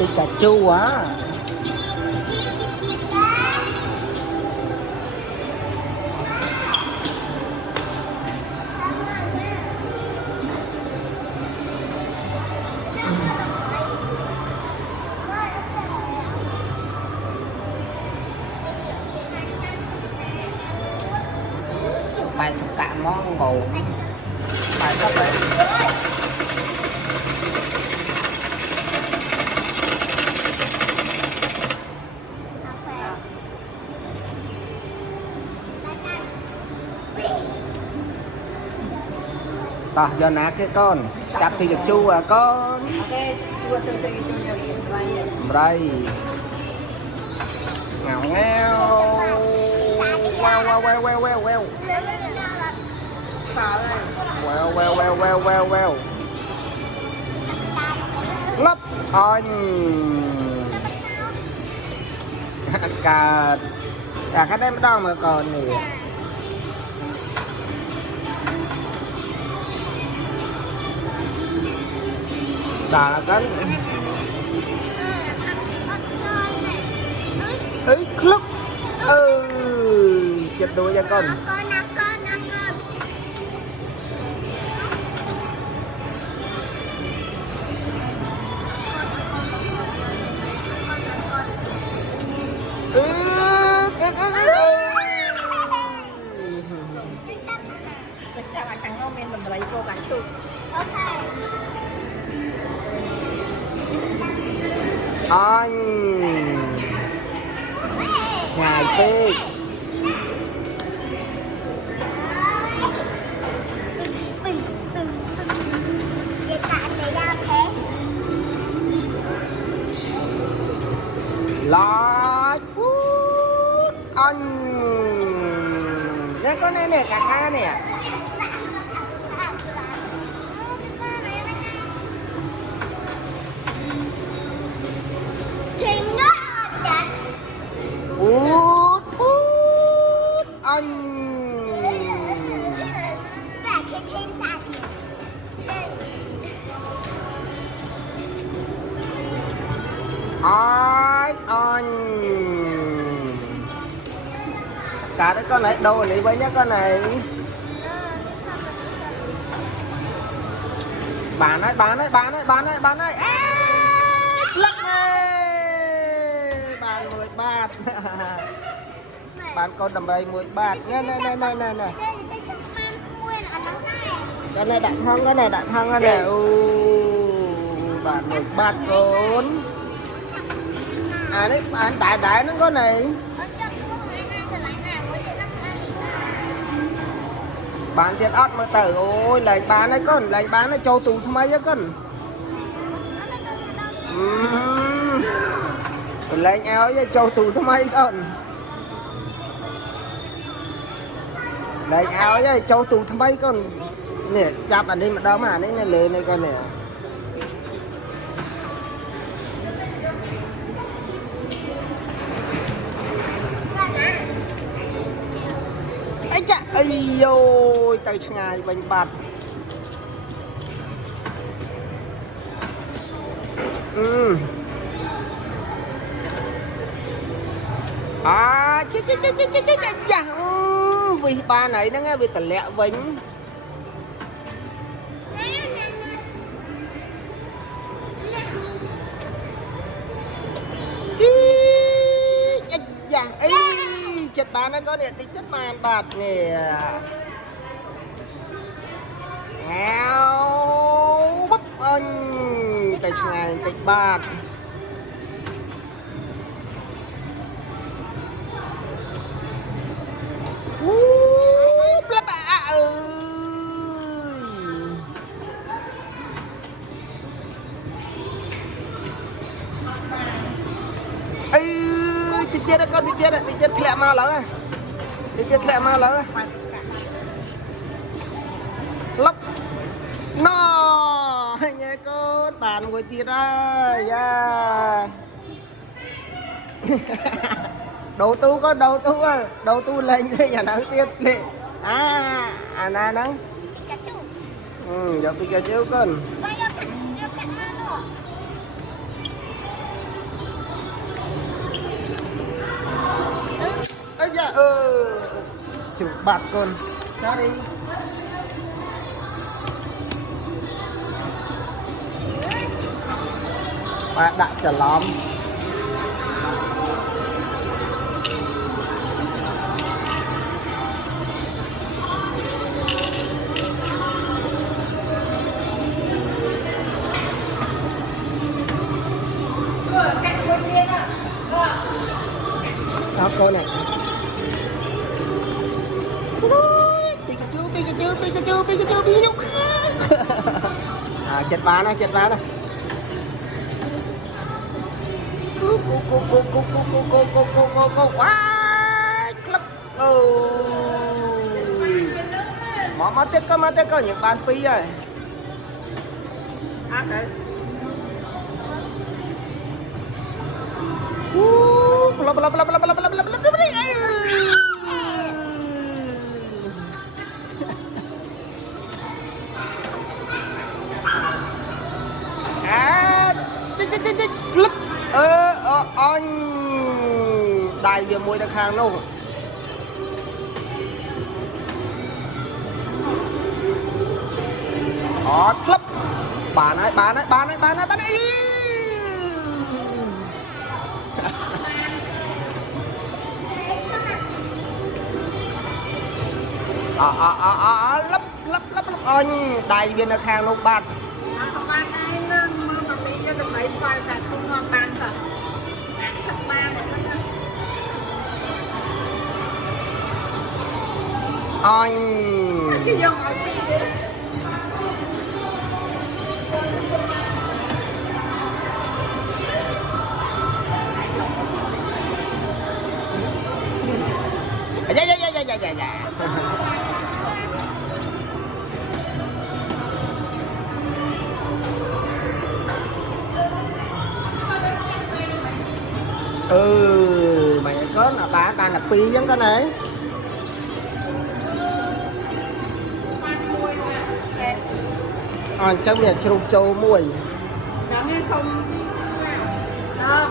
Pikachu á. Bài tạ món bầu bài sắp đấy. Tao giờ nát cái con chặt Pikachu à con. Đây ngào ngao wow wow wow wow wow wow wow wow wow wow wow wow lấp anh cả cái đấy mới đau mà còn nè đã cắn ấy lúc chết đuôi cho con anh ngài tê lót anh đây con này nè cả hai nè út anh ai anh cả đấy con này đâu lấy với nhá con này bán ơi bán ơi bán ơi bán ơi bán ơi lắc bán 10 bát bán con đầm bầy 10 bát nghe này cái này đại thăng cái này bán 10 bát con à đấy bán đại nó có này bán tiền ớt mà tử ôi lại bán đấy con lại bán nó châu tù tham mấy á con lên áo với châu tù tham mấy con lên áo với châu tù tham mấy con nè chạp ở đây mà đâu mà đấy lên đây con nè ấy chà ây ôi tay ngay bánh bạt chứ vì ba này nó nghe vì tần lẹ vĩnh chết ba nó có điện tính chất màn bạc nè ngao bắp anh tay ngày tay bạc chết đó con đi chết lẹ mau lỡ đi chết lẹ mau lỡ lóc no nghe con bàn ngồi tiệt ra yeah. đầu tu có đầu tu lên đây nhà nắng tiếp đi nè nắng giờ Pikachu con chụp bạt con ra đi bạn đã trả lắm đó cô này Pikachu à chết ba này má tết có những bàn pi rồi anh đại về mùi đặc hàng đâu đó club bà này lấp anh đại viên đặc hàng đâu bạn anh dạ mày có là bà ta là pi giống cái này trong nhà trâu trâu mùi đó